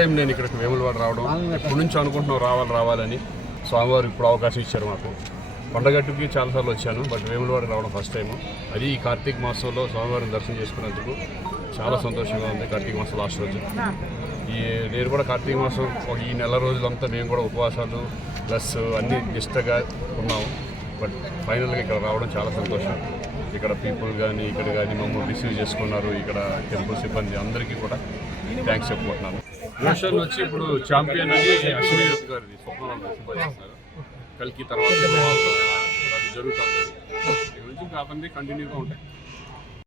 Time నేను ఇక్కడికి వేములవాడ రావడం. ఎప్పటి నుంచి అనుకుంటున్నాం రావాలని. స్వామివారు ఇప్పుడు అవకాశం ఇచ్చారు మాకు. కొండగట్టుకి చాలాసార్లు వచ్చాను, బట్ వేములవాడ రావడం ఫస్ట్ టైము. అది ఈ కార్తీక మాసంలో స్వామివారిని దర్శనం చేసుకున్నందుకు చాలా సంతోషంగా ఉంది. కార్తీక మాసం లాస్ట్ రోజు నేను కూడా కార్తీక మాసం ఈ నెల రోజులంతా మేము కూడా ఉపవాసాలు ప్లస్ అన్ని నిష్టగా ఉన్నాము. బట్ ఫైనల్గా ఇక్కడ రావడం చాలా సంతోషం. ఇక్కడ పీపుల్ కానీ ఇక్కడ కానీ మమ్మల్ని రిసీవ్ చేసుకున్నారు. ఇక్కడ టెంపుల్ సిబ్బంది అందరికీ కూడా థ్యాంక్స్ చెప్పుకుంటున్నాను. రోషన్ వచ్చి ఇప్పుడు ఛాంపియన్ అని అశ్విని గారి స్వప్నాలను సంపాదిస్తున్నారు. కల్కి తర్వాత అది జరుగుతుంది. ఈ నుంచి కాకుండా కంటిన్యూగా ఉంటాయి.